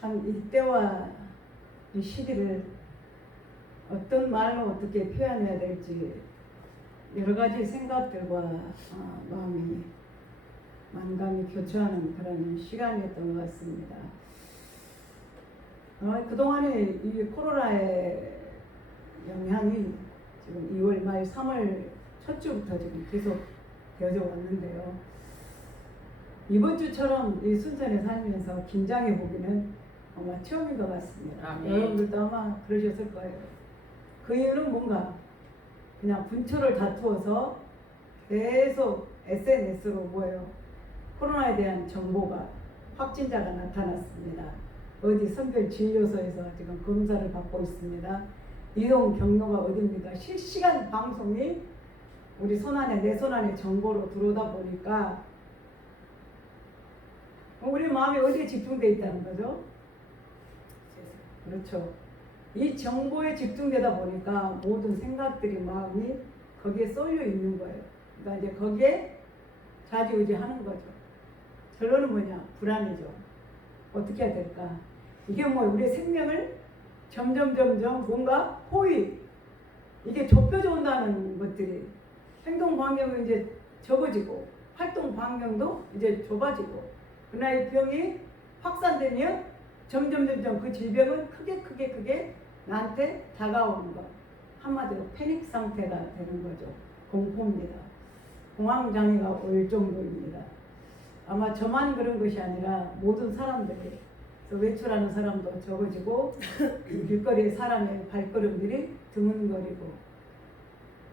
참 이때와 이 시기를 어떤 말로 어떻게 표현해야 될지 여러 가지 생각들과 마음이 만감이 교차하는 그런 시간이었던 것 같습니다. 그동안에 이 코로나의 영향이 지금 2월 말 3월 첫 주부터 지금 계속 되어져 왔는데요. 이번 주처럼 이 순천에 살면서 긴장해 보기는 아마 처음인 것 같습니다. 여러분들도 아마 그러셨을 거예요. 그 이유는 뭔가 그냥 분초를 다투어서 계속 SNS로 뭐예요? 코로나에 대한 정보가 확진자가 나타났습니다. 어디 선별 진료소에서 지금 검사를 받고 있습니다. 이동 경로가 어디입니까? 실시간 방송이 우리 손안에 내 손안에 정보로 들어오다 보니까 우리 마음이 어디에 집중되어 있다는 거죠? 그렇죠. 이 정보에 집중되다 보니까 모든 생각들이 마음이 거기에 쏠려 있는 거예요. 그러니까 이제 거기에 좌지우지하는 거죠. 결론은 뭐냐? 불안이죠. 어떻게 해야 될까? 이게 뭐 우리의 생명을 점점 뭔가 포위 이게 좁혀져 온다는 것들이 행동 반경은 이제 적어지고 활동 반경도 이제 좁아지고 그러나 이 병이 확산되면 점점 그 질병은 크게 나한테 다가오는 것. 한마디로 패닉 상태가 되는 거죠. 공포입니다. 공황장애가 올 정도입니다. 아마 저만 그런 것이 아니라 모든 사람들이 외출하는 사람도 적어지고 길거리에 사람의 발걸음들이 드문거리고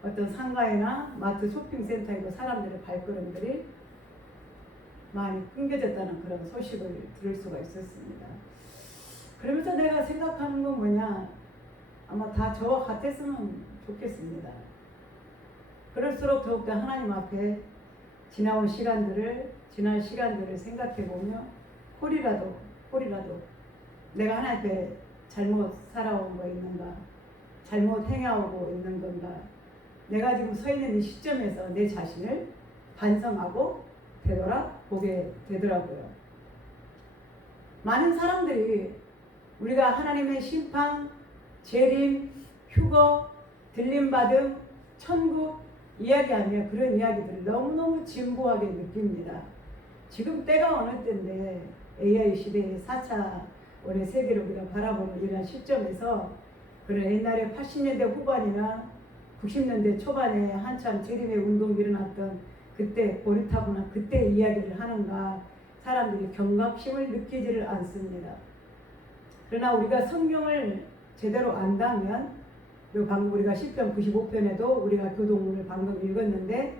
어떤 상가이나 마트 쇼핑센터에도 사람들의 발걸음들이 많이 끊겨졌다는 그런 소식을 들을 수가 있었습니다. 그러면서 내가 생각하는 건 뭐냐? 아마 다 저와 같았으면 좋겠습니다. 그럴수록 더욱더 하나님 앞에 지난 시간들을 생각해보며 홀이라도 내가 하나님 앞에 잘못 살아온 거 있는가? 잘못 행하고 있는 건가? 내가 지금 서 있는 이 시점에서 내 자신을 반성하고 되돌아보게 되더라고요. 많은 사람들이 우리가 하나님의 심판, 재림, 휴거, 들림받음, 천국 이야기하며 그런 이야기들을 너무너무 진부하게 느낍니다. 지금 때가 어느 때인데 AI 시대의 4차 올해 세계를 우리가 바라보는 이런 시점에서 그런 옛날에 80년대 후반이나 90년대 초반에 한참 재림의 운동이 일어났던 그때 고리타분한 그때 이야기를 하는가 사람들이 경각심을 느끼지를 않습니다. 그러나 우리가 성경을 제대로 안다면 방금 우리가 시편 95편에도 우리가 교동문을 방금 읽었는데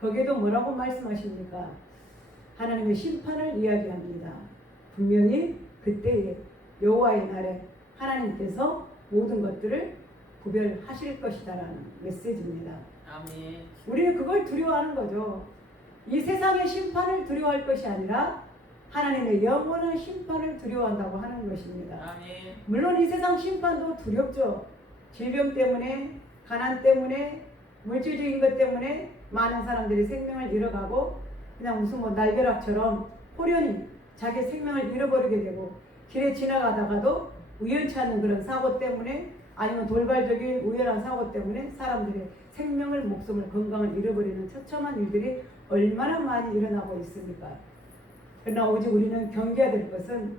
거기에도 뭐라고 말씀하십니까? 하나님의 심판을 이야기합니다. 분명히 그때에 여호와의 날에 하나님께서 모든 것들을 구별하실 것이다라는 메시지입니다. 아멘. 우리는 그걸 두려워하는 거죠. 이 세상의 심판을 두려워할 것이 아니라 하나님의 영원한 심판을 두려워한다고 하는 것입니다. 아멘. 물론 이 세상 심판도 두렵죠. 질병 때문에, 가난 때문에, 물질적인 것 때문에 많은 사람들이 생명을 잃어가고 그냥 무슨 뭐 날벼락처럼 호련히 자기 생명을 잃어버리게 되고 길에 지나가다가도 우연치 않은 그런 사고 때문에 아니면 돌발적인 우연한 사고 때문에 사람들의 생명을, 목숨을, 건강을 잃어버리는 처참한 일들이 얼마나 많이 일어나고 있습니까? 그러나 오직 우리는 경계해야 될 것은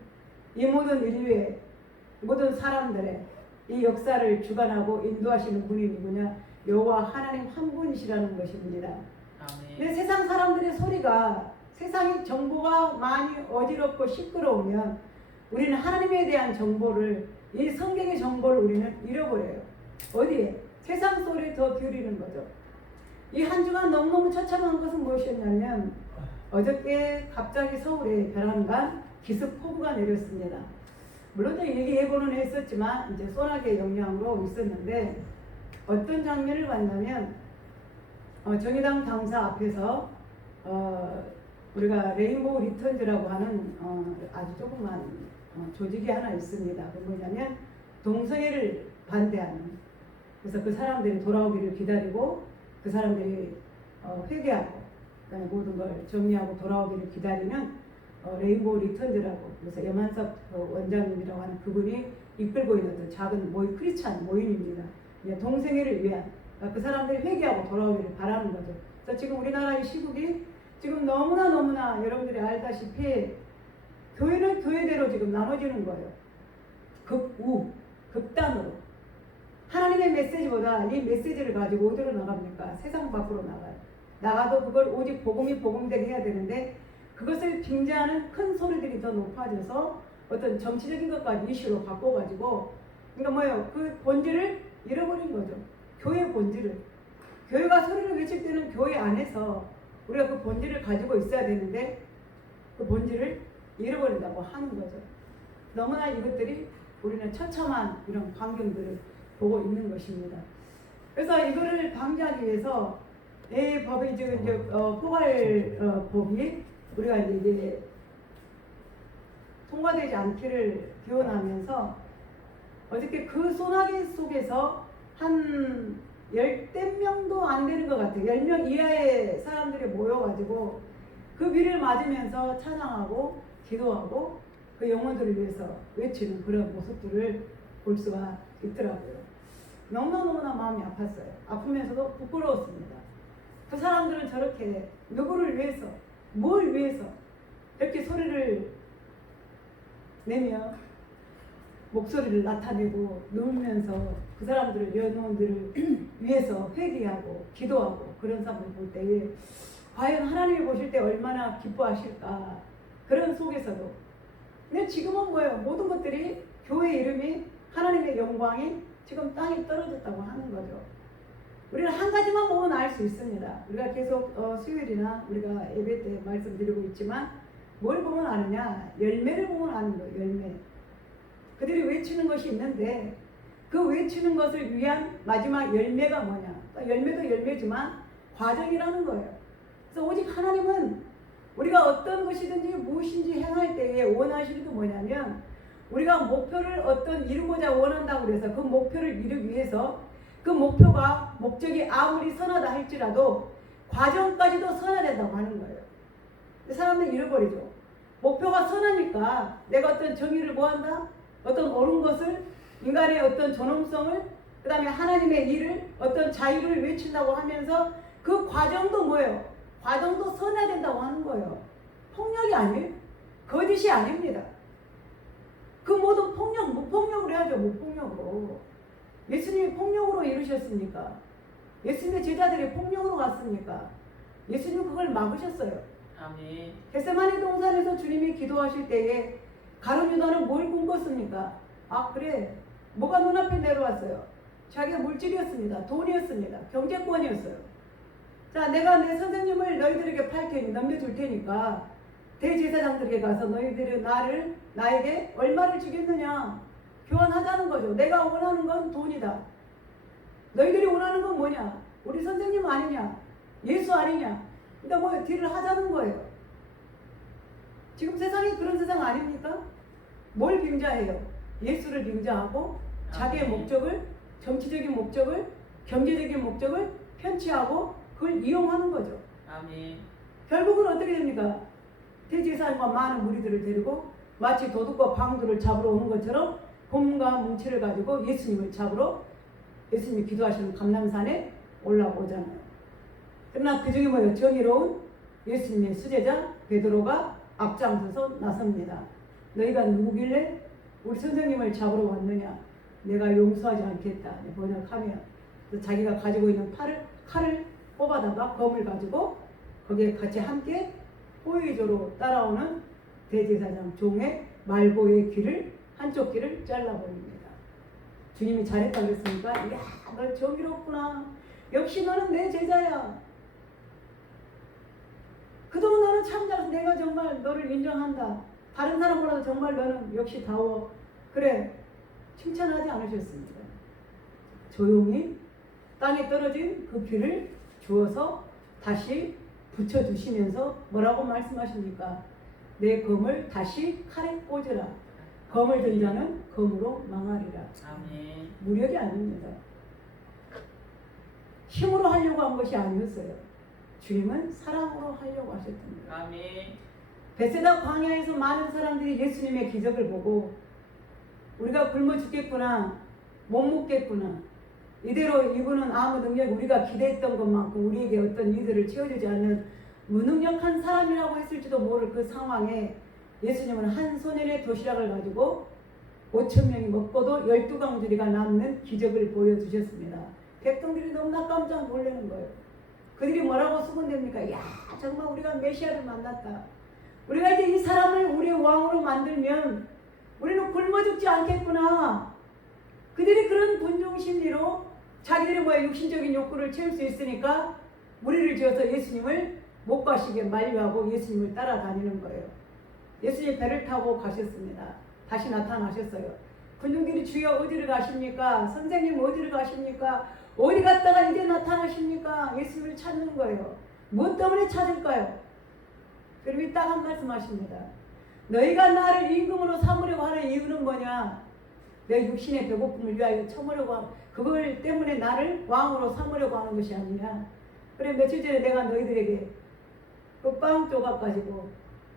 이 모든 인류의 모든 사람들의 이 역사를 주관하고 인도하시는 분이 누구냐? 여호와 하나님 한 분이시라는 것입니다. 아멘. 근데 세상 사람들의 소리가 세상의 정보가 많이 어지럽고 시끄러우면 우리는 하나님에 대한 정보를 이 성경의 정보를 우리는 잃어버려요. 어디에? 세상 소리에 더 기울이는 거죠. 이 한 주간 너무너무 처참한 것은 무엇이었냐면 어저께 갑자기 서울에 벼랑간 기습폭우가 내렸습니다. 물론 일기예보는 했었지만 이제 소나기의 영향으로 있었는데 어떤 장면을 봤냐면 정의당 당사 앞에서 우리가 레인보우 리턴즈라고 하는 아주 조그만 조직이 하나 있습니다. 그 뭐냐면 동성애를 반대하는, 그래서 그 사람들이 돌아오기를 기다리고 그 사람들이 회개하고 그다음에 모든 걸 정리하고 돌아오기를 기다리는 레인보우 리턴즈라고, 그래서 염한섭 원장님이라고 하는 그분이 이끌고 있는 어떤 작은 모임, 크리스찬 모임입니다. 동성애를 위한 그 사람들이 회개하고 돌아오기를 바라는 거죠. 그래서 지금 우리나라의 시국이 지금 너무나 여러분들이 알다시피 교회는 교회대로 지금 나눠지는 거예요. 극우, 극단으로. 하나님의 메시지보다 이 메시지를 가지고 어디로 나갑니까? 세상 밖으로 나가요. 나가도 그걸 오직 복음이 복음되게 해야 되는데 그것을 빙자하는 큰 소리들이 더 높아져서 어떤 정치적인 것까지 이슈로 바꿔가지고, 그러니까 뭐예요? 그 본질을 잃어버린 거죠. 교회의 본질을. 교회가 소리를 외칠 때는 교회 안에서 우리가 그 본질을 가지고 있어야 되는데 그 본질을 잃어버린다고 하는 거죠. 너무나 이것들이 우리는 처참한 이런 광경들을 보고 있는 것입니다. 그래서 이거를 방지하기 위해서 이 법이 이제 포괄법이 우리가 이제 통과되지 않기를 기원하면서 어저께 그 소나기 속에서 한 10명도 안 되는 것 같아요. 10명 이하의 사람들이 모여가지고 그 비를 맞으면서 찬양하고 기도하고 그 영혼들을 위해서 외치는 그런 모습들을 볼 수가 있더라고요. 너무나 마음이 아팠어요. 아프면서도 부끄러웠습니다. 그 사람들은 저렇게 누구를 위해서, 뭘 위해서 이렇게 소리를 내며 목소리를 나타내고 누우면서 그 사람들을, 영혼들을 위해서 회개하고 기도하고 그런 사람을 볼 때에 과연 하나님이 보실 때 얼마나 기뻐하실까. 그런 속에서도. 근데 지금은 뭐예요? 모든 것들이 교회 이름이, 하나님의 영광이 지금 땅에 떨어졌다고 하는 거죠. 우리는 한 가지만 보면 알 수 있습니다. 우리가 계속 수요일이나 우리가 예배 때 말씀드리고 있지만 뭘 보면 아느냐? 열매를 보면 아는 거예요. 열매. 그들이 외치는 것이 있는데 그 외치는 것을 위한 마지막 열매가 뭐냐? 그러니까 열매도 열매지만 과정이라는 거예요. 그래서 오직 하나님은 우리가 어떤 것이든지 무엇인지 행할 때에 원하시는 게 뭐냐면 우리가 목표를 어떤 이루고자 원한다고 그래서 그 목표를 이루기 위해서 그 목표가, 목적이 아무리 선하다 할지라도 과정까지도 선해야 된다고 하는 거예요. 사람들은 잃어버리죠. 목표가 선하니까 내가 어떤 정의를 구한다, 어떤 옳은 것을, 인간의 어떤 존엄성을, 그 다음에 하나님의 일을, 어떤 자유를 외친다고 하면서 그 과정도 뭐예요? 과정도 선해야 된다고 하는 거예요. 폭력이 아니에요. 거짓이 아닙니다. 그 모든 폭력, 무폭력으로 해야죠. 무폭력으로. 예수님이 폭력으로 이루셨습니까? 예수님의 제자들이 폭력으로 갔습니까? 예수님은 그걸 막으셨어요. 아멘. 겟세마네 동산에서 주님이 기도하실 때에 가룟 유다는 뭘 꿈꿨습니까? 아 그래, 뭐가 눈앞에 내려왔어요? 자기의 물질이었습니다. 돈이었습니다. 경제권이었어요. 자, 내가 내 선생님을 너희들에게 팔 테니, 넘겨줄 테니까 대제사장들에게 가서 너희들이 나에게 얼마를 주겠느냐 교환하자는 거죠. 내가 원하는 건 돈이다. 너희들이 원하는 건 뭐냐? 우리 선생님 아니냐? 예수 아니냐? 그러니까 뭐 딜을 하자는 거예요. 지금 세상이 그런 세상 아닙니까? 뭘 빙자해요? 예수를 빙자하고 자기의 목적을, 정치적인 목적을, 경제적인 목적을 편취하고 그걸 이용하는 거죠. 아멘. 결국은 어떻게 됩니까? 대제사장과 많은 무리들을 데리고 마치 도둑과 방두를 잡으러 오는 것처럼 곰과 뭉치를 가지고 예수님을 잡으러 예수님이 기도하시는 감람산에 올라오잖아요. 그러나 그 중에 뭐예요? 정의로운 예수님의 수제자 베드로가 앞장서서 나섭니다. 너희가 누구길래 우리 선생님을 잡으러 왔느냐? 내가 용서하지 않겠다. 번역하면 자기가 가지고 있는 칼을 뽑아다가 검을 가지고 거기에 같이 함께 호위조로 따라오는 대제사장 종의 말고의 귀를, 한쪽 귀를 잘라버립니다. 주님이 잘했다 그랬으니까 이야 너 정의롭구나. 역시 너는 내 제자야. 그동안 너는 참 잘해서 내가 정말 너를 인정한다. 다른 사람보다도 정말 너는 역시 다워. 그래, 칭찬하지 않으셨습니다. 조용히 땅에 떨어진 그 귀를 주어서 다시 붙여주시면서 뭐라고 말씀하십니까? 내 검을 다시 칼에 꽂으라. 검을 든 자는 검으로 망하리라. 아멘. 무력이 아닙니다. 힘으로 하려고 한 것이 아니었어요. 주님은 사랑으로 하려고 하셨습니다. 아멘. 베세다 광야에서 많은 사람들이 예수님의 기적을 보고 우리가 굶어 죽겠구나, 못 먹겠구나, 이대로 이분은 아무 능력 우리가 기대했던 것만큼 우리에게 어떤 이들을 채워주지 않는 무능력한 사람이라고 했을지도 모를 그 상황에 예수님은 한 소년의 도시락을 가지고 5,000명이 먹고도 12강주리가 남는 기적을 보여주셨습니다. 백성들이 너무나 깜짝 놀라는 거예요. 그들이 뭐라고 수군댑니까? 야, 정말 우리가 메시아를 만났다. 우리가 이제 이 사람을 우리의 왕으로 만들면 우리는 굶어 죽지 않겠구나. 그들이 그런 분종심리로 자기들의 육신적인 욕구를 채울 수 있으니까 무리를 지어서 예수님을 못 가시게 만류하고 예수님을 따라다니는 거예요. 예수님이 배를 타고 가셨습니다. 다시 나타나셨어요. 군중들이 주여 어디를 가십니까? 선생님 어디를 가십니까? 어디 갔다가 이제 나타나십니까? 예수님을 찾는 거예요. 무엇 때문에 찾을까요? 그리고 딱 한 말씀 하십니다. 너희가 나를 임금으로 삼으려고 하는 이유는 뭐냐? 내 육신의 배고픔을 위하여 참으려고 하는, 그걸 때문에 나를 왕으로 삼으려고 하는 것이 아니냐? 그래, 며칠 전에 내가 너희들에게 그 빵 조각 가지고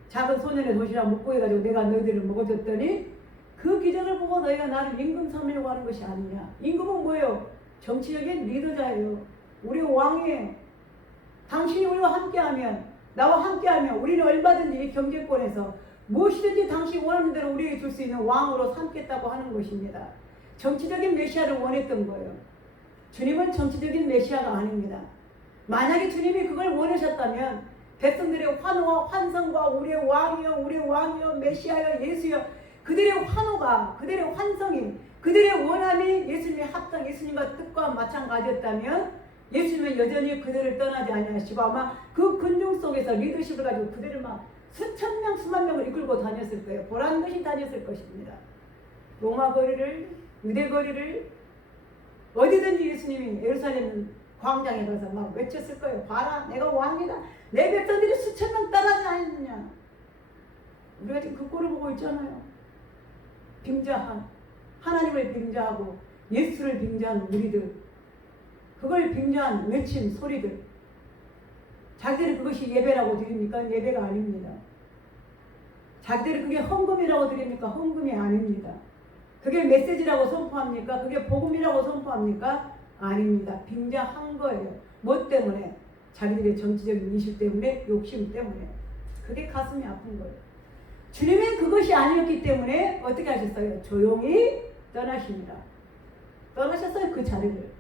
작은 소년의 도시락 먹고 해가지고 내가 너희들을 먹어줬더니 그 기적을 보고 너희가 나를 임금 삼으려고 하는 것이 아니냐? 임금은 뭐예요? 정치적인 리더자예요. 우리 왕이에요. 당신이 우리와 함께하면, 나와 함께하면 우리는 얼마든지 이 경제권에서 무엇이든지 당신이 원하는 대로 우리에게 줄 수 있는 왕으로 삼겠다고 하는 것입니다. 정치적인 메시아를 원했던 거예요. 주님은 정치적인 메시아가 아닙니다. 만약에 주님이 그걸 원하셨다면 백성들의 환호와 환성과 우리의 왕이여 메시아여 예수여, 그들의 환호가, 그들의 환성이, 그들의 원함이 예수님의 합당, 예수님과 뜻과 마찬가지였다면 예수님은 여전히 그들을 떠나지 아니하시고 아마 그 군중 속에서 리더십을 가지고 그들을 막 수천 명, 수만 명을 이끌고 다녔을 거예요. 보란 듯이 다녔을 것입니다. 로마 거리를, 유대 거리를 어디든지 예수님이 예루살렘 광장에 가서 막 외쳤을 거예요. 봐라, 내가 왕이다. 내 백성들이 수천 명 따라하지 않느냐. 우리가 지금 그 꼴을 보고 있잖아요. 빙자한, 하나님을 빙자하고 예수를 빙자한 우리들, 그걸 빙자한 외친 소리들, 자기들이 그것이 예배라고 드립니까? 예배가 아닙니다. 자기들이 그게 헌금이라고 드립니까? 헌금이 아닙니다. 그게 메시지라고 선포합니까? 그게 복음이라고 선포합니까? 아닙니다. 빙자한 거예요. 뭐 때문에? 자기들의 정치적인 이슈 때문에, 욕심 때문에. 그게 가슴이 아픈 거예요. 주님은 그것이 아니었기 때문에 어떻게 하셨어요? 조용히 떠나십니다. 떠나셨어요, 그 자리를.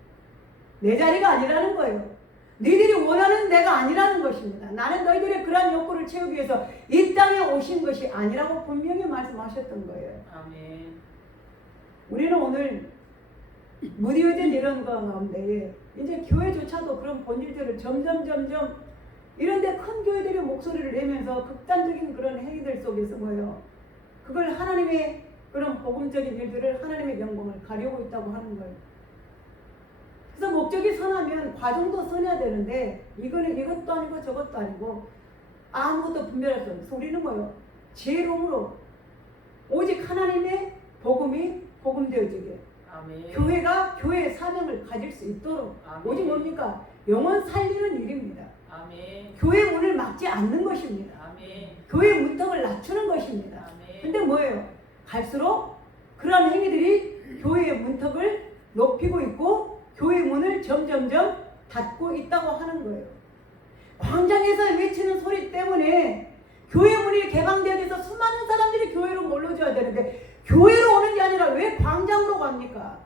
내 자리가 아니라는 거예요. 너희들이 원하는 내가 아니라는 것입니다. 나는 너희들의 그러한 욕구를 채우기 위해서 이 땅에 오신 것이 아니라고 분명히 말씀하셨던 거예요. 아멘. 우리는 오늘 무뎌진 이런 거 가운데 이제 교회조차도 그런 본질들을 점점 이런데 큰 교회들이 목소리를 내면서 극단적인 그런 행위들 속에서 뭐예요? 그걸 하나님의 그런 복음적인 일들을 하나님의 영광을 가려고 있다고 하는 거예요. 그래서 목적이 선하면 과정도 선해야 되는데 이거는 이것도 아니고 저것도 아니고 아무것도 분별할 수 없는 소리는 뭐예요? 지혜로움으로 오직 하나님의 복음이 복음되어지게 아멘. 교회가 교회의 사명을 가질 수 있도록 아멘. 오직 뭡니까? 영혼 살리는 일입니다. 아멘. 교회 문을 막지 않는 것입니다. 아멘. 교회 문턱을 낮추는 것입니다. 아멘. 근데 뭐예요? 갈수록 그러한 행위들이 교회의 문턱을 높이고 있고 교회 문을 점점점 닫고 있다고 하는 거예요. 광장에서 외치는 소리 때문에 교회 문이 개방되어서 수많은 사람들이 교회로 몰려줘야 되는데 교회로 오는 게 아니라 왜 광장으로 갑니까?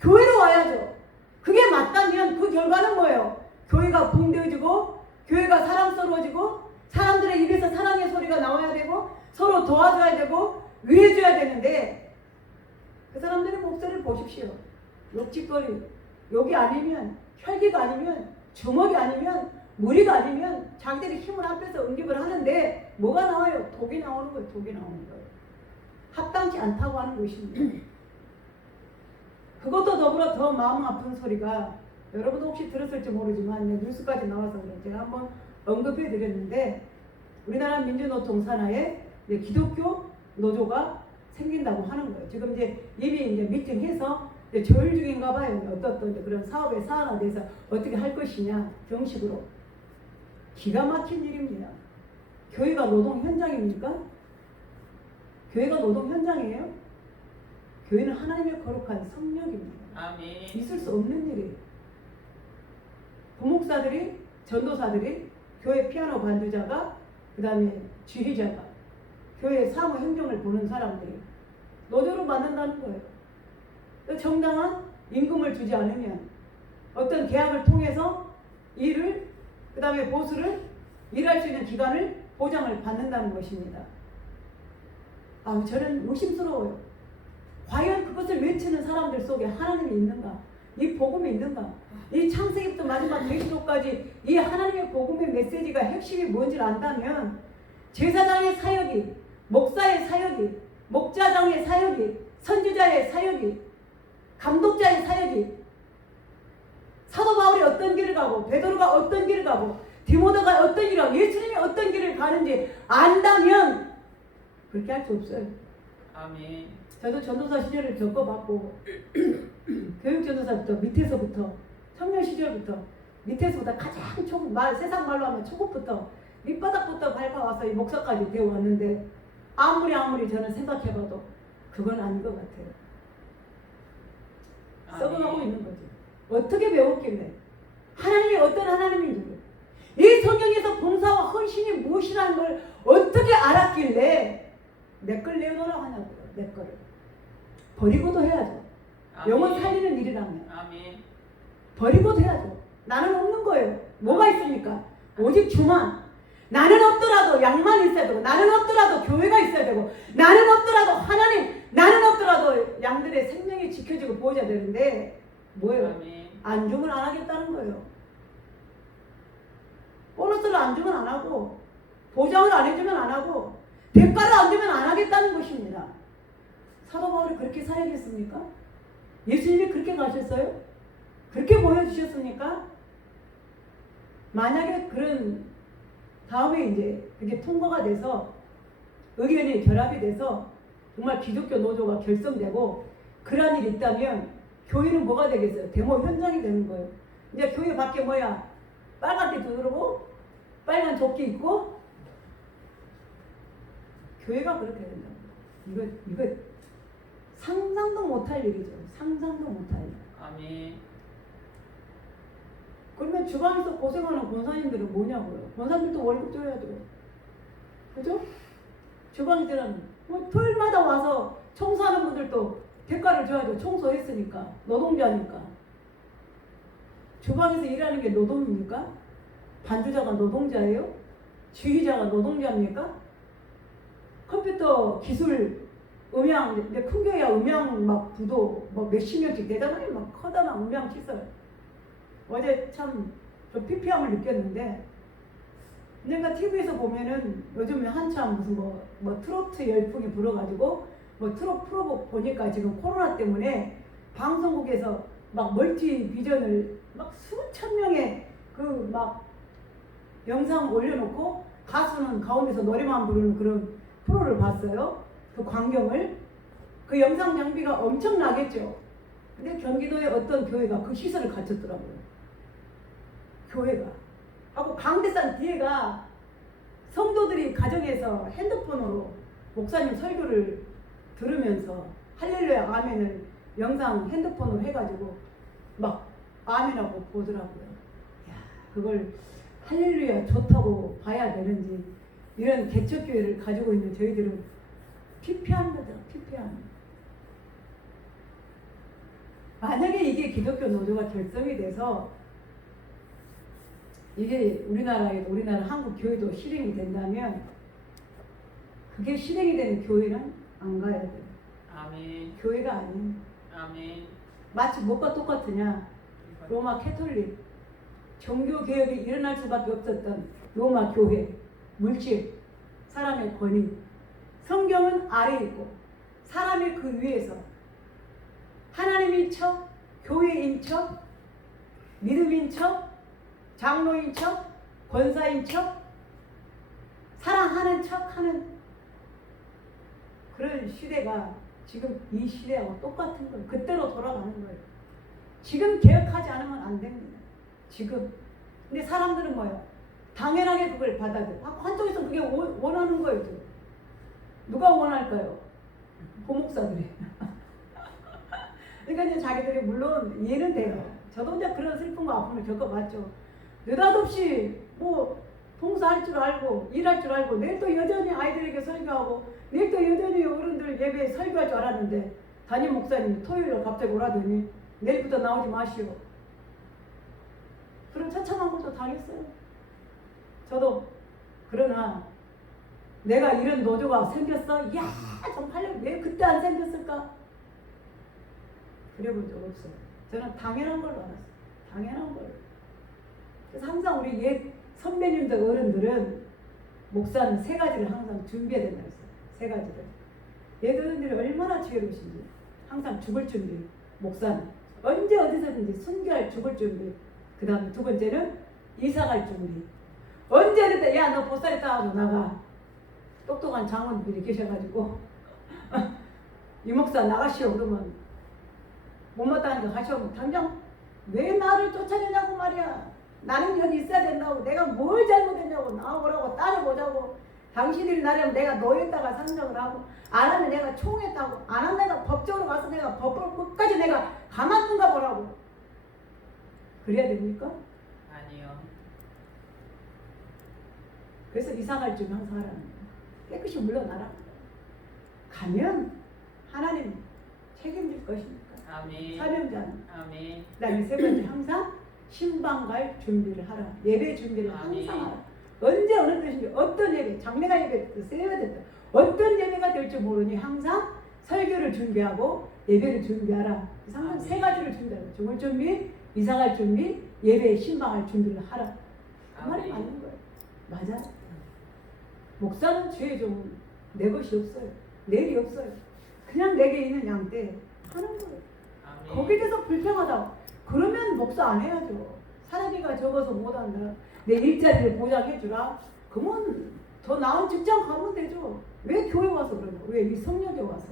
교회로 와야죠. 그게 맞다면 그 결과는 뭐예요? 교회가 붕대어지고 교회가 사랑스러워지고 사람들의 입에서 사랑의 소리가 나와야 되고 서로 도와줘야 되고 위해줘야 되는데 그 사람들의 목소리를 보십시오. 욕짓거리, 욕이 아니면 혈기가 아니면 주먹이 아니면 무리가 아니면 자기들이 힘을 합해서 응집을 하는데 뭐가 나와요? 독이 나오는 거예요. 독이 나오는 거예요. 합당치 않다고 하는 것입니다. 그것도 더불어 더 마음 아픈 소리가 여러분도 혹시 들었을지 모르지만 뉴스까지 나와서 제가 한번 언급해 드렸는데 우리나라 민주노총 산하에 기독교 노조가 생긴다고 하는 거예요. 지금 이제 이미 이제 미팅해서 조율 중인가 봐요. 어떤 그런 사업의 사안에 대해서 어떻게 할 것이냐 정식으로. 기가 막힌 일입니다. 교회가 노동 현장입니까? 교회가 노동 현장이에요? 교회는 하나님의 거룩한 성역입니다. 아멘. 있을 수 없는 일이에요. 부목사들이, 전도사들이, 교회 피아노 반주자가, 그 다음에 지휘자가, 교회 사무 행정을 보는 사람들이 노조로 만든다는 거예요. 정당한 임금을 주지 않으면 어떤 계약을 통해서 일을, 그 다음에 보수를, 일할 수 있는 기간을 보장을 받는다는 것입니다. 아, 저는 의심스러워요. 과연 그것을 외치는 사람들 속에 하나님이 있는가? 이 복음이 있는가? 이 창세기부터 마지막 계시록까지 이 하나님의 복음의 메시지가 핵심이 뭔지를 안다면 제사장의 사역이, 목사의 사역이, 목자장의 사역이, 선지자의 사역이, 감독자의 사역이, 사도 바울이 어떤 길을 가고 베드로가 어떤 길을 가고 디모데가 어떤 길을 가고 예수님이 어떤 길을 가는지 안다면 그렇게 할 수 없어요. 아멘. 저도 전도사 시절을 겪어봤고 교육전도사부터 밑에서부터 청년 시절부터 밑에서부터 가장 세상 말로 하면 초급부터 밑바닥부터 밟아와서 이 목사까지 되어왔는데 아무리 저는 생각해봐도 그건 아닌 것 같아요. 썩어가고 있는 거죠. 어떻게 배웠길래 하나님이 어떤 하나님인지 이 성경에서 봉사와 헌신이 무엇이라는 걸 어떻게 알았길래 내 걸 내어놓으라고 하냐고요. 내 거를 버리고도 해야죠. 아멘. 영혼 살리는 일이라면 아멘. 버리고도 해야죠. 나는 없는 거예요. 뭐가 있습니까? 오직 주만. 나는 없더라도 양만 있어야 되고, 나는 없더라도 교회가 있어야 되고, 나는 없더라도 하나님, 나는 없더라도 양들의 생명이 지켜지고 보호자 되는데 뭐예요? 아멘. 안중을 안 하겠다는 거예요. 보너스를 안 주면 안 하고, 보장을 안 해주면 안 하고, 대가를 안 주면 안 하겠다는 것입니다. 사도 바울이 그렇게 사역했습니까? 예수님이 그렇게 가셨어요? 그렇게 보여주셨습니까? 만약에 그런 다음에 이제 그게 통과가 돼서 의견이 결합이 돼서 정말 기독교 노조가 결성되고 그런 일이 있다면 교회는 뭐가 되겠어요? 데모 현장이 되는 거예요. 이제 교회 밖에 뭐야? 빨간 띠 두르고 빨간 조끼 입고 교회가 그렇게 된다고. 이거 상상도 못할 일이죠. 상상도 못할 일. 아멘. 그러면 주방에서 고생하는 권사님들은 뭐냐고요? 권사님도 월급 줘야죠. 그죠? 주방들은 뭐 토요일마다 와서 청소하는 분들도 대가를 줘야죠. 청소했으니까. 노동자니까. 주방에서 일하는 게 노동입니까? 반주자가 노동자예요? 지휘자가 노동자입니까? 컴퓨터 기술 음향, 근데 큰 교회야 음향 막 부도 뭐 몇십 명씩 대단하게 막 커다란 음향 시설. 어제 참 좀 피폐함을 느꼈는데, 내가 TV에서 보면은 요즘에 한참 무슨 뭐 트로트 열풍이 불어가지고 뭐 트로트 프로 보니까 지금 코로나 때문에 방송국에서 막 멀티 비전을 막 수천 명의 그 막 영상 올려놓고 가수는 가운데서 노래만 부르는 그런 프로를 봤어요. 그 광경을. 그 영상 장비가 엄청나겠죠. 근데 경기도의 어떤 교회가 그 시설을 갖췄더라고요. 교회가. 하고 강대산 뒤에가 성도들이 가정에서 핸드폰으로 목사님 설교를 들으면서 할렐루야 아멘을 영상 핸드폰으로 해가지고 막 아멘하고 보더라고요. 야, 그걸 할렐루야 좋다고 봐야 되는지 이런 개척교회를 가지고 있는 저희들은 피폐한 거죠. 피폐한. 만약에 이게 기독교 노조가 결성이 돼서 이게 우리나라 한국 교회도 실행이 된다면 그게 실행이 되는 교회는 안 가야 돼요. 아멘. 교회가 아니에요. 아멘. 마치 뭐가 똑같으냐? 로마 캐톨릭 종교 개혁이 일어날 수밖에 없었던 로마 교회 물질 사람의 권위 성경은 아래에 있고 사람이 그 위에서 하나님인 척 교회인 척 믿음인 척 장로인 척 권사인 척 사랑하는 척 하는 그런 시대가 지금 이 시대하고 똑같은 거예요. 그때로 돌아가는 거예요. 지금 개혁하지 않으면 안 됩니다. 지금. 근데 사람들은 뭐예요? 당연하게 그걸 받아들여. 한쪽에서 그게 원하는 거예요. 누가 원할까요? 보목사들이. 그러니까 이제 자기들이 물론 이해는 돼요. 저도 이제 그런 슬픔과 아픔을 겪어봤죠. 느닷없이 뭐 봉사할 줄 알고 일할 줄 알고 내일 또 여전히 아이들에게 설교하고 내일 또 여전히 어른들 예배에 설교할 줄 알았는데 담임 목사님이 토요일로 갑자기 오라더니 내일부터 나오지 마시오. 그런 처참한 것도 당했어요. 저도 그러나 내가 이런 노조가 생겼어? 이야 정말 왜 그때 안 생겼을까? 그래본 적 없어요. 저는 당연한 걸로 알았어요. 당연한 걸로. 그래서 항상 우리 옛 선배님들 어른들은 목사는 세 가지를 항상 준비해야 된다고 했어요. 세 가지를. 옛 어른들이 얼마나 지혜로우신지 항상 죽을 준비. 목사는 언제 어디서든지 순교할 죽을 준비. 그 다음에 두 번째는 이사갈 준비. 언제든 야 너 보살이 따가지고 나가. 똑똑한 장원들이 계셔가지고 이 목사 나가시오 그러면 못마땅하니까 가시오. 당장 왜 나를 쫓아내냐고 말이야. 나는 여기 있어야 된다고. 내가 뭘 잘못했냐고 나오라고 따라보자고. 당신들이 나라면 내가 너에다가 상정을 하고 안 하면 내가 총했다고. 안 하면 내가 법적으로 가서 내가 법으로 끝까지 내가 가만둔가 보라고. 그래야 됩니까? 아니요. 그래서 이사갈 줄 항상 하라는 거예요. 깨끗이 물러나라. 가면 하나님 책임질 것이니까. 아멘. 사명자는. 아멘. 그다음에 세 번째 항상 신방 갈 준비를 하라. 예배 준비를 아멘. 항상 하라. 언제 어느 뜻인지 어떤 예배, 장례가 예배 세워야 된다. 어떤 예배가 될지 모르니 항상 설교를 준비하고 예배를 준비하라. 그래서 항상 세 가지를 준비하라. 죽을 준비, 이사갈 준비, 예배에 신방할 준비를 하라. 그 말이 맞는 거예요. 맞아. 목사는 주의 종은 내 것이 없어요. 내일이 없어요. 그냥 내게 있는 양떼 하는 거예요. 아멘. 거기에 대해서 불평하다. 그러면 목사 안 해야죠. 사람이가 적어서 못한다. 내 일자리를 보장해주라. 그러면 더 나은 직장 가면 되죠. 왜 교회 와서 그러냐. 왜 이 성령에 와서.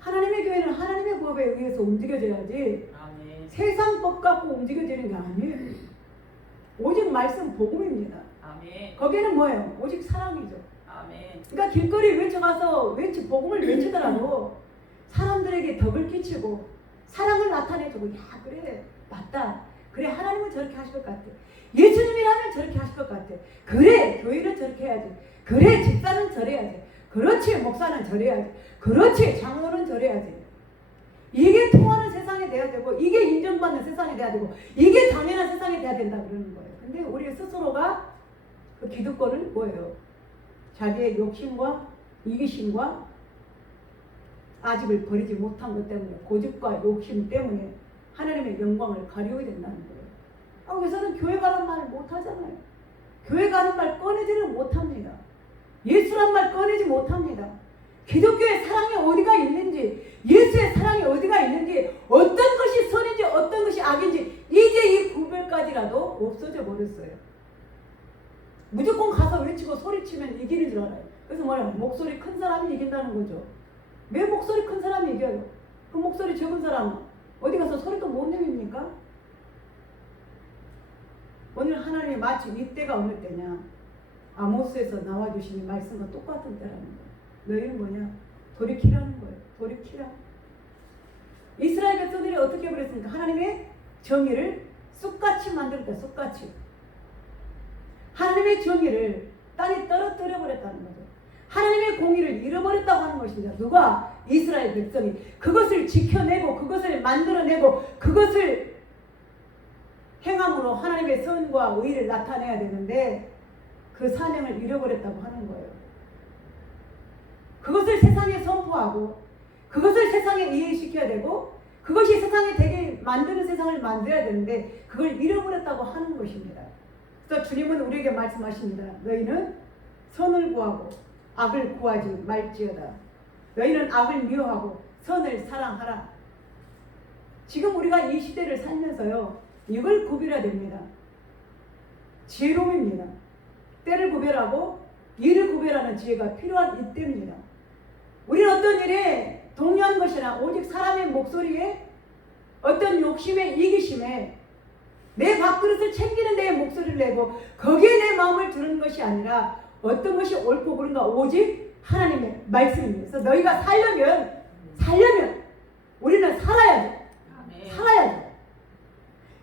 하나님의 교회는 하나님의 법에 의해서 움직여져야지 아멘. 세상 법 갖고 움직여지는 게 아니에요. 오직 말씀 복음입니다. 아멘. 거기는 뭐예요? 오직 사랑이죠. 아멘. 그러니까 길거리 외쳐가서 복음을 외치더라도 사람들에게 덕을 끼치고 사랑을 나타내주고 야 그래 맞다. 그래 하나님은 저렇게 하실 것 같아. 예수님이라면 저렇게 하실 것 같아. 그래 교회는 저렇게 해야지. 그래 집사는 저래야지. 그렇지 목사는 저래야지. 그렇지 장로는 저래야지. 이게 통하는 세상이 돼야 되고 이게 인정받는 세상이 돼야 되고 이게 당연한 세상이 돼야 된다 그러는 거예요. 근데 우리 스스로가 그 기득권을 뭐예요? 자기의 욕심과 이기심과 아집을 버리지 못한 것 때문에 고집과 욕심 때문에 하나님의 영광을 가려야 된다는 거예요. 여기서는 교회 가는 말 못하잖아요. 교회 가는 말 꺼내지를 못합니다. 예수란 말 꺼내지 못합니다. 기독교의 사랑이 어디가 있는지 예수의 사랑이 어디가 있는지 어떤 것이 선인지 어떤 것이 악인지 이제 이 구별까지라도 없어져 버렸어요. 무조건 가서 외치고 소리치면 이기는 줄 알아요. 그래서 뭐냐 목소리 큰 사람이 이긴다는 거죠. 왜 목소리 큰 사람이 이겨요? 그 목소리 적은 사람은 어디 가서 소리도 못 내밉니까? 오늘 하나님이 마치 이때가 어느 때냐 아모스에서 나와주시는 말씀과 똑같은 때라는 거예요. 너희는 뭐냐? 돌이키라는 거예요. 돌이키라. 이스라엘 백성들이 어떻게 그랬습니까? 하나님의 정의를 쑥같이 만들었다. 쑥같이. 하나님의 정의를 땅에 떨어뜨려 버렸다는 거죠. 하나님의 공의를 잃어버렸다고 하는 것입니다. 누가? 이스라엘 백성이 그것을 지켜내고 그것을 만들어내고 그것을 행함으로 하나님의 선과 의를 나타내야 되는데 그 사명을 잃어버렸다고 하는 거예요. 그것을 세상에 선포하고 그것을 세상에 이해시켜야 되고 그것이 세상에 되게 만드는 세상을 만들어야 되는데 그걸 잃어버렸다고 하는 것입니다. 그래서 주님은 우리에게 말씀하십니다. 너희는 선을 구하고 악을 구하지 말지어다. 너희는 악을 미워하고 선을 사랑하라. 지금 우리가 이 시대를 살면서요. 이걸 구별해야 됩니다. 지혜로움입니다. 때를 구별하고 일을 구별하는 지혜가 필요한 이때입니다. 우리는 어떤 일에 동요한 것이나 오직 사람의 목소리에 어떤 욕심에 이기심에 내 밥그릇을 챙기는 데에 목소리를 내고 거기에 내 마음을 두는 것이 아니라 어떤 것이 옳고 그른가 오직 하나님의 말씀입니다. 그래서 너희가 살려면 우리는 살아야죠. 아멘. 살아야죠.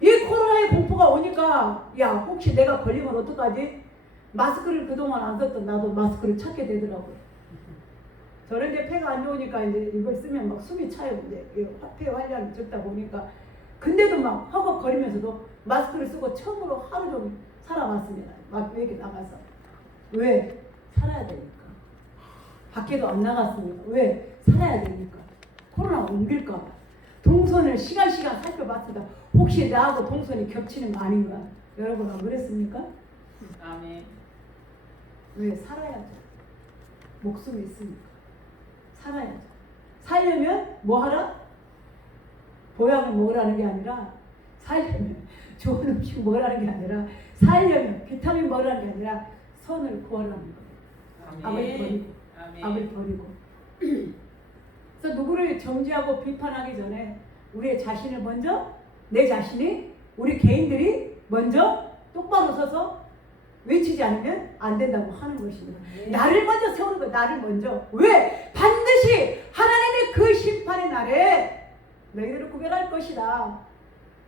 이 코로나의 공포가 오니까 야 혹시 내가 걸리면 어떡하지? 마스크를 그동안 안 썼던 나도 마스크를 찾게 되더라고요. 저는 이제 폐가 안 좋으니까 이제 이걸 쓰면 막 숨이 차요. 이제 폐 활량이 적다 보니까 근데도 막 허걱거리면서도 마스크를 쓰고 처음으로 하루 종일 살아왔습니다. 막 외게 나가서 왜? 살아야 되니까. 밖에도 안 나갔으니까. 왜? 살아야 되니까. 코로나 옮길까 봐. 동선을 시간 살펴봤습니다. 혹시 나하고 동선이 겹치는 거 아닌가? 여러분 안 그랬습니까? 아멘. 왜? 살아야죠. 목숨이 있으니까. 살아야죠. 살려면 뭐 하라? 보약을 먹으라는 게 아니라 살려면 좋은 음식 먹으라는 게 아니라 살려면 비타민 먹으라는 게 아니라 선을 구하라는 거예요. 아버지 버리고. 아멘. 아버지 버리고. 그래서 누구를 정죄하고 비판하기 전에 우리의 자신을 먼저 내 자신이 우리 개인들이 먼저 똑바로 서서 외치지 않으면 안 된다고 하는 것입니다. 나를 먼저 세우는 거예요. 나를 먼저. 왜? 반드시 하나님의 그 심판의 날에 너희들을 구별할 것이다.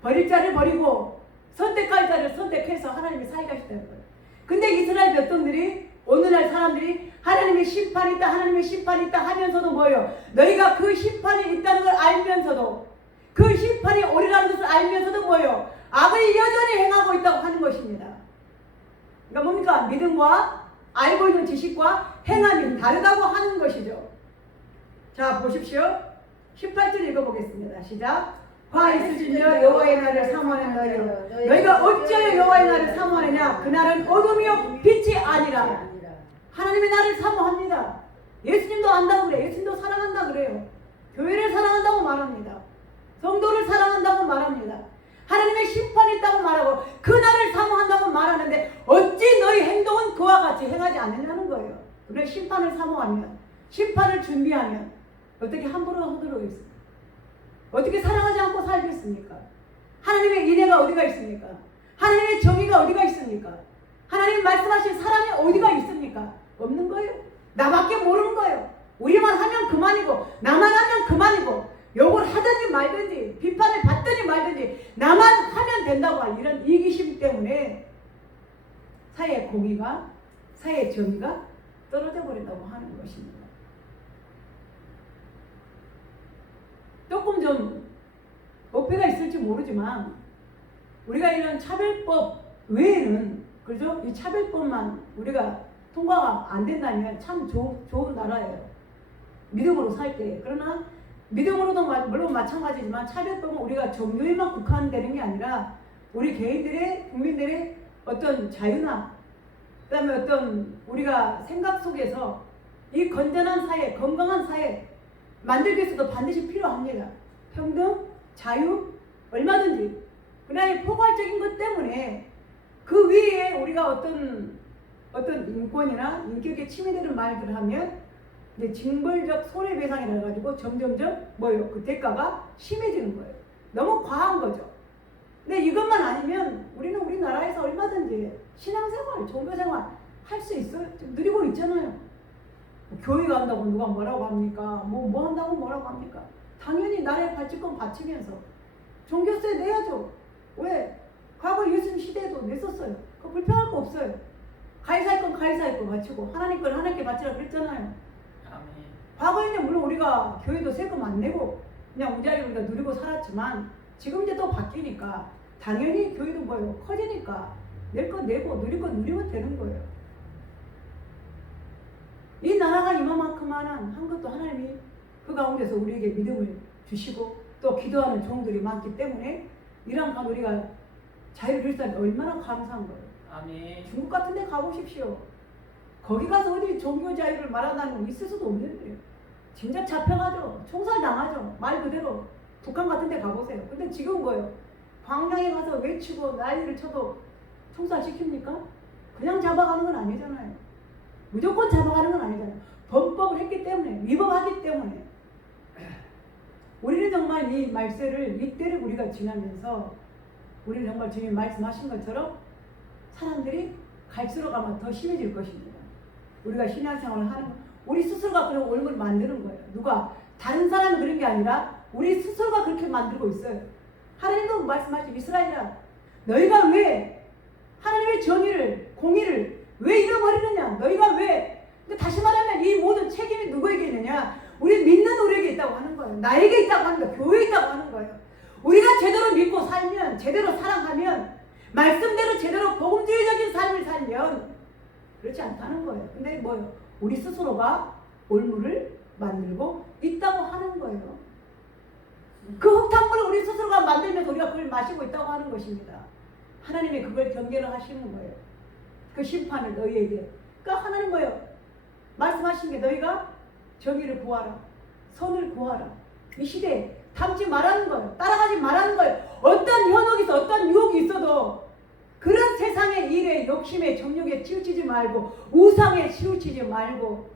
버릴 자를 버리고 선택할 자를 선택해서 하나님이 살게하시다는 거예요. 근데 이스라엘 백성들이 오늘날 사람들이 하나님의 심판이 있다 하나님의 심판이 있다 하면서도 뭐예요? 너희가 그 심판이 있다는 걸 알면서도 그 심판이 오리라는 것을 알면서도 뭐예요? 악을 여전히 행하고 있다고 하는 것입니다. 그러니까 뭡니까? 믿음과 알고 있는 지식과 행함이 다르다고 하는 것이죠. 자 보십시오. 18절 읽어보겠습니다. 시작. 화 있을진저 여호와의 날을 사모하는 너희로 너희가 어찌하여 여호와의 날을 사모하느냐? 그날은 어둠이요 빛이 아니라. 하나님의 날을 사모합니다. 예수님도 안다고 그래요. 예수님도 사랑한다 그래요. 교회를 사랑한다고 말합니다. 성도를 사랑한다고 말합니다. 하나님의 심판이 있다고 말하고 그 날을 사모한다고 말하는데 어찌 너희 행동은 그와 같이 행하지 않느냐는 거예요. 그래 심판을 사모하면 심판을 준비하면 어떻게 함부로 허들어있습니까? 어떻게 사랑하지 않고 살겠습니까? 하나님의 인애가 어디가 있습니까? 하나님의 정의가 어디가 있습니까? 하나님 말씀하신 사랑이 어디가 있습니까? 없는 거예요. 나밖에 모르는 거예요. 우리만 하면 그만이고 나만 하면 그만이고 욕을 하든지 말든지 비판을 받든지 말든지 나만 하면 된다고 하는 이런 이기심 때문에 사회의 공의가 사회의 정의가 떨어져 버린다고 하는 것입니다. 조금 좀 어폐가 있을지 모르지만 우리가 이런 차별법 외에는 그죠? 이 차별법만 우리가 통과가 안 된다면 참 좋은 나라예요. 믿음으로 살 때. 그러나 믿음으로도 물론 마찬가지지만 차별법은 우리가 종교에만 국한되는 게 아니라 우리 개인들의 국민들의 어떤 자유나 그다음에 어떤 우리가 생각 속에서 이 건전한 사회, 건강한 사회 만들기 위해서도 반드시 필요합니다. 평등, 자유, 얼마든지. 그러나 이 포괄적인 것 때문에 그 위에 우리가 어떤 인권이나 인격에 침해되는 말들을 하면 이제 징벌적 손해배상이라 해가지고 점점점 뭐예요? 그 대가가 심해지는 거예요. 너무 과한 거죠. 근데 이것만 아니면 우리는 우리나라에서 얼마든지 신앙생활, 종교생활 할 수 있어요. 지금 누리고 있잖아요. 교회 간다고 누가 뭐라고 합니까? 뭐 한다고 뭐라고 합니까? 당연히 나라의 발칙권 바치면서 종교세 내야죠. 왜? 과거 예수님 시대에도 냈었어요. 그거 불평할 거 없어요. 가이사의 건 가이사의 거 바치고 하나님 건 하나님께 바치라 그랬잖아요. 아멘. 과거에는 물론 우리가 교회도 세금 안 내고 그냥 우자리 우리가 누리고 살았지만 지금 이제 또 바뀌니까 당연히 교회도 뭐예요? 커지니까 낼 건 내고 누릴 건 누리면 되는 거예요. 이 나라가 이만큼만 한 것도 하나님이 그 가운데서 우리에게 믿음을 주시고 또 기도하는 종들이 많기 때문에 이런 가 우리가 자유를 누릴 수 있는 얼마나 감사한 거예요. 아멘. 중국 같은 데 가보십시오. 거기 가서 어디 종교 자유를 말한다는 건 있을 수도 없는 일이에요. 진짜 잡혀가죠. 총살당하죠. 말 그대로 북한 같은 데 가보세요. 근데 지금 뭐예요? 광야에 가서 외치고 난리를 쳐도 총살시킵니까? 그냥 잡아가는 건 아니잖아요. 무조건 잡아가는 건 아니잖아요. 범법을 했기 때문에, 위법하기 때문에. 우리는 정말 이 말세를, 이때를 우리가 지나면서 우리는 정말 주님 말씀하신 것처럼 사람들이 갈수록 아마 더 심해질 것입니다. 우리가 신앙생활을 하는 우리 스스로가 그런 얼굴을 만드는 거예요. 누가 다른 사람이 그런 게 아니라 우리 스스로가 그렇게 만들고 있어요. 하나님도 말씀하시죠. 이스라엘아, 너희가 왜 하나님의 정의를 공의를 왜 잃어버리느냐? 너희가 왜? 근데 다시 말하면 이 모든 책임이 누구에게 있느냐? 우리 믿는 우리에게 있다고 하는 거예요. 나에게 있다고 하는 거예요. 교회에 있다고 하는 거예요. 우리가 제대로 믿고 살면, 제대로 사랑하면, 말씀대로 제대로 복음주의적인 삶을 살면 그렇지 않다는 거예요. 근데 뭐요? 우리 스스로가 올무를 만들고 있다고 하는 거예요. 그 흙탕물을 우리 스스로가 만들면서 우리가 그걸 마시고 있다고 하는 것입니다. 하나님이 그걸 경계를 하시는 거예요. 그 심판을 너희에게. 그러니까 하나님 뭐예요? 말씀하신 게 너희가 정의를 구하라. 선을 구하라. 이 시대에 닮지 말라는 거예요. 따라가지 말라는 거예요. 어떤 현혹이 있어, 어떤 유혹이 있어도 그런 세상의 일에, 욕심에, 정욕에 치우치지 말고 우상에 치우치지 말고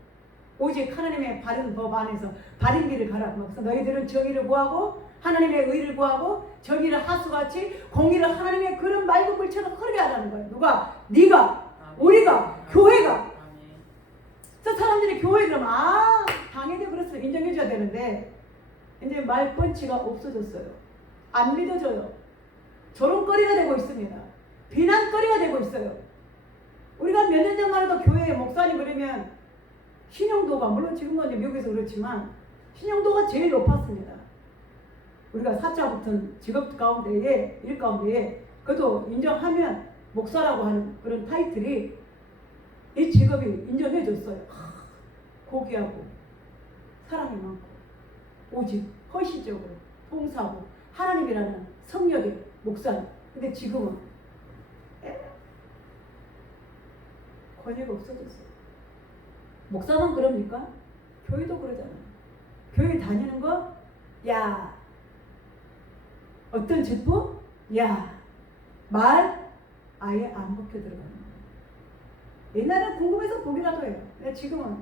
오직 하나님의 바른 법 안에서 바른 길을 가라. 그래서 너희들은 정의를 구하고 하나님의 의를 구하고 정의를 하수같이 공의를 하나님의 그런 맑은 물처럼 흐르게 하라는 거예요. 누가? 네가, 우리가, 교회가. 그래서 사람들이 교회 그러면 당연히 그렇습니다. 인정해줘야 되는데 이제 말펀치가 없어졌어요. 안 믿어져요. 조롱거리가 되고 있습니다. 비난거리가 되고 있어요. 우리가 몇 년 전만 해도 교회에 목사님 그러면 신용도가, 물론 지금은 이제 미국에서 그렇지만 신용도가 제일 높았습니다. 우리가 사자 붙은 직업 가운데에, 일 가운데에 그것도 인정하면 목사라고 하는 그런 타이틀이 이 직업이 인정해줬어요. 고귀하고 사랑이 많고 오직 헌신적으로 봉사하고 하나님이라는 성령의 목사님. 근데 지금은 권위가 없어졌어요. 목사만 그럽니까? 교회도 그러잖아요. 교회 다니는 거, 야, 어떤 직분? 야, 말 아예 안 먹혀 들어가는 거예요. 옛날에는 궁금해서 보기라도 해요. 지금은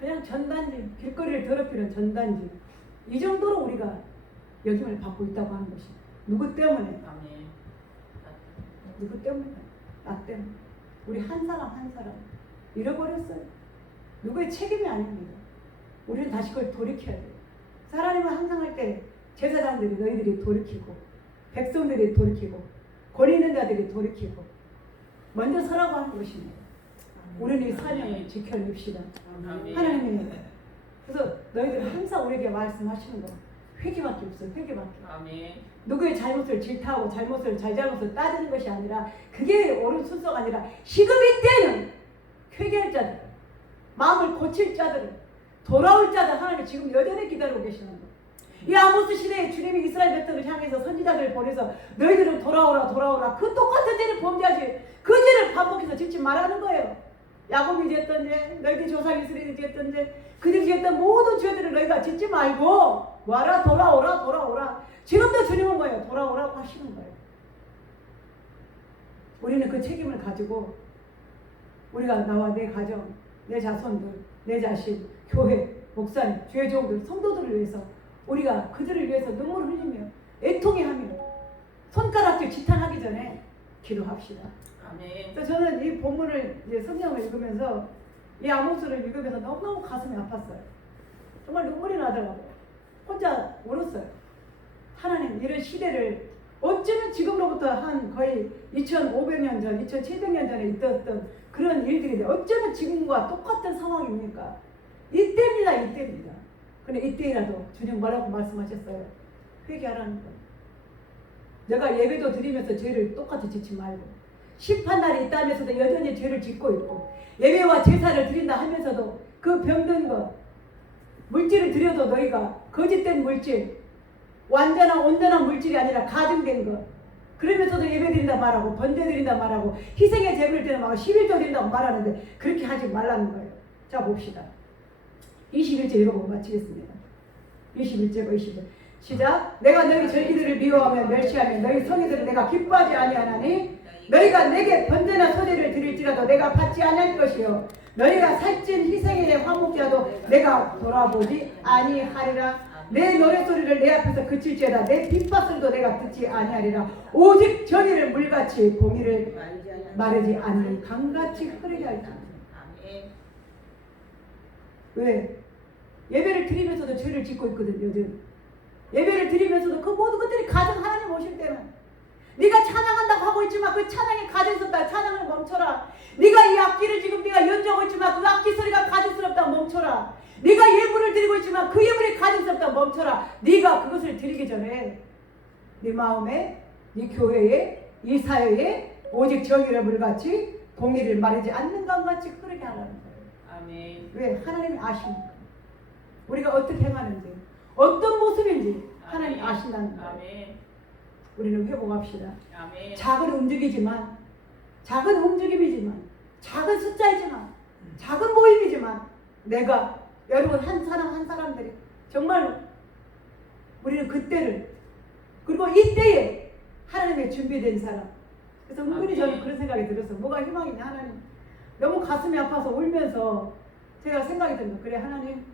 그냥 전단지, 길거리를 더럽히는 전단지, 이 정도로 우리가 역임을 받고 있다고 하는 것이 누구 때문에? 누구 때문에? 나 때문에. 우리 한 사람 한 사람 잃어버렸어요. 누구의 책임이 아닙니다. 우리는 다시 그걸 돌이켜야 돼요. 하나님은 항상 할 때 제사장들이 너희들이 돌이키고 백성들이 돌이키고 권위 있는 자들이 돌이키고 먼저 서라고 하는 것입니다. 우리는 이 사명을 지켜냅시다. 하나님이 그래서 너희들은 항상 우리에게 말씀하시는 거 회개밖에 없어요. 회개밖에. 누구의 잘못을 질타하고 잘못을 따지는 것이 아니라 그게 옳은 순서가 아니라 시급이 때는 회개할 자들, 마음을 고칠 자들을 돌아올 자들 하나님이 지금 여전히 기다리고 계시는 거예요. 이 아모스 시대에 주님이 이스라엘 백성을 향해서 선지자들을 보내서 너희들은 돌아오라 그 똑같은 죄를 범죄하지 그 죄를 반복해서 짓지 말라는 거예요. 야곱이 지었던 죄, 너희들 조상 이스라엘이 지었던 죄, 그들이 지었던 모든 죄들을 너희가 짓지 말고 와라 돌아오라. 지금도 주님은 뭐예요? 돌아오라고 하시는 거예요. 우리는 그 책임을 가지고 우리가 나와 내 가정, 내 자손들, 내 자신, 교회, 목사님, 주의 종들, 성도들을 위해서 우리가 그들을 위해서 눈물을 흘리며 애통해하며 손가락질 지탄하기 전에 기도합시다. 그래서 저는 이 본문을 이제 성경을 읽으면서 이 아모스를 읽으면서 너무너무 가슴이 아팠어요. 정말 눈물이 나더라고요. 혼자 울었어요. 하나님 이런 시대를 어쩌면 지금로부터 한 거의 2500년 전, 2700년 전에 있었던 그런 일들이 어쩌면 지금과 똑같은 상황입니까? 이때입니다. 근데 이때라도 주님 뭐라고 말씀하셨어요? 회개하라는 거예요. 내가 예배도 드리면서 죄를 똑같이 짓지 말고 심판날이 있다면서도 여전히 죄를 짓고 있고 예배와 제사를 드린다 하면서도 그 병든 것 물질을 드려도 너희가 거짓된 물질 온전한 물질이 아니라 가증된 것 그러면서도 예배 드린다 말하고 번제 드린다 말하고 희생의 제물을 드린다 말하고 11조 드린다고 말하는데 그렇게 하지 말라는 거예요. 자 봅시다. 21절 읽어보고 마치겠습니다. 21절과 20절 시작. 내가 너희 절기들을 미워하며 멸시하며 너희 성의들을 내가 기뻐하지 아니하나니 너희가 내게 번제나 소제를 드릴지라도 내가 받지 아니할 것이요 너희가 살찐 희생의 화목이라도 내가 돌아보지 아니하리라. 내 노래소리를 내 앞에서 그칠지어다. 내 빗바소리도 내가 듣지 아니하리라. 오직 정의를 물같이 공의를 마르지 않는 강같이 흐르게 할지니라. 아멘. 왜? 예배를 드리면서도 죄를 짓고 있거든 요즘. 예배를 드리면서도 그 모든 것들이 가정 하나님 오실 때는 네가 찬양한다고 하고 있지만 그 찬양이 가증스럽다. 찬양을 멈춰라. 네가 이 악기를 지금 네가 연주하고 있지만 그 악기 소리가 가증스럽다. 멈춰라. 네가 예물을 드리고 있지만 그 예물이 가증스럽다. 멈춰라. 네가 그것을 드리기 전에 네 마음에, 네 교회에, 이 사회에 오직 정의를 물같이 공의를 마르지 않는 것같이 흐르게 하라는 거예요. 아멘. 왜? 하나님이 아십니까? 우리가 어떻게 행하는지, 어떤 모습인지 하나님이 아신다는 거예요. 아멘. 우리는 회복합시다. 아멘. 작은 움직이지만, 작은 움직임이지만, 작은 숫자이지만, 작은 모임이지만, 내가 여러분 한 사람 한 사람들이 정말로 우리는 그때를, 그리고 이때에 하나님의 준비된 사람. 그래서 은근히 저는 그런 생각이 들어서 뭐가 희망이냐. 하나님 너무 가슴이 아파서 울면서 제가 생각이 듭니다. 그래 하나님,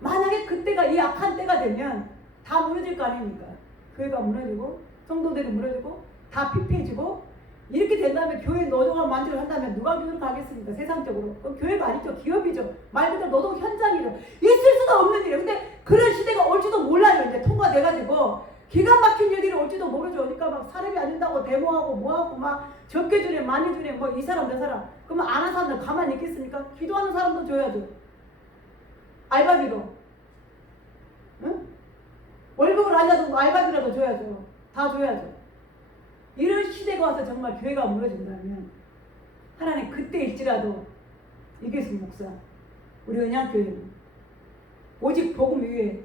만약에 그때가 이 악한 때가 되면 다 무너질 거 아닙니까? 교회가 무너지고 성도들이 무너지고 다 피폐해지고 이렇게 된다면 교회 노동을 만들어 한다면 누가 교회를 가겠습니까? 세상적으로. 그건 교회가 아니죠. 기업이죠. 말 그대로 노동 현장이죠. 있을 수도 없는 일이에요. 근데 그런 시대가 올지도 몰라요. 이제 통과돼가지고 기가 막힌 일들이 올지도 모르죠. 그러니까 막 사람이 안 된다고 데모하고 뭐하고 막 적게 주네 많이 주네 뭐 이 사람 저 사람. 그러면 안 하는 사람들 가만히 있겠습니까? 기도하는 사람도 줘야죠. 알바비로. 응? 월급을 안 줘도 알바비라도 줘야죠. 다 줘야죠. 이런 시대가 와서 정말 교회가 무너진다면 하나님 그때일지라도 이계수 목사, 우리 은양교회는 오직 복음 위에,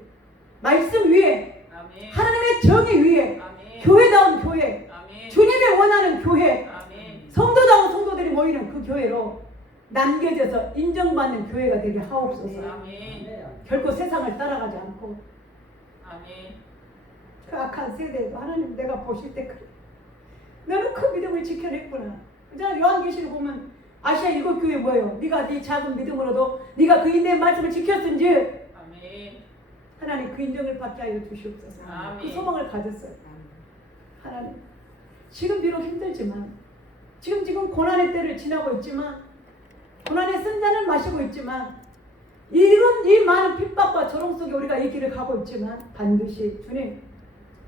말씀 위에, 아멘. 하나님의 정의 위에, 아멘. 교회다운 교회, 아멘. 주님이 원하는 교회, 아멘. 성도다운 성도들이 모이는 그 교회로 남겨져서 인정받는 교회가 되게 하옵소서. 아멘. 결코 세상을 따라가지 않고 아멘. 그 악한 세대에도 하나님 내가 보실 때 그래. 너는 그 믿음을 지켜냈구나. 그잖아. 요한계시록 보면 아시아 일곱 교회 뭐예요? 네가 네 작은 믿음으로도 네가 그 인내의 말씀을 지켰은지 아멘. 하나님 그 인정을 받게 하여 주시옵소서. 아멘. 그 소망을 가졌어요. 하나님 지금 비록 힘들지만 지금 고난의 때를 지나고 있지만 고난의 쓴잔을 마시고 있지만 이 많은 핍박과 조롱 속에 우리가 이 길을 가고 있지만 반드시 주님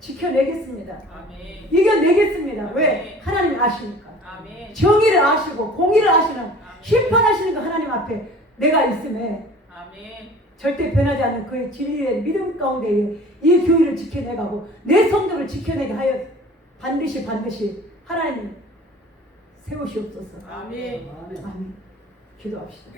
지켜내겠습니다. 아멘. 이겨내겠습니다. 왜? 아멘. 하나님 아시니까. 아멘. 정의를 아시고 공의를 아시는 아멘. 심판하시는 그 하나님 앞에 내가 있음에 아멘. 절대 변하지 않는 그 진리의 믿음 가운데에 이 교회를 지켜내가고 내 성도를 지켜내게 하여 반드시 하나님 세우시옵소서. 아멘. 아멘. 기도합시다.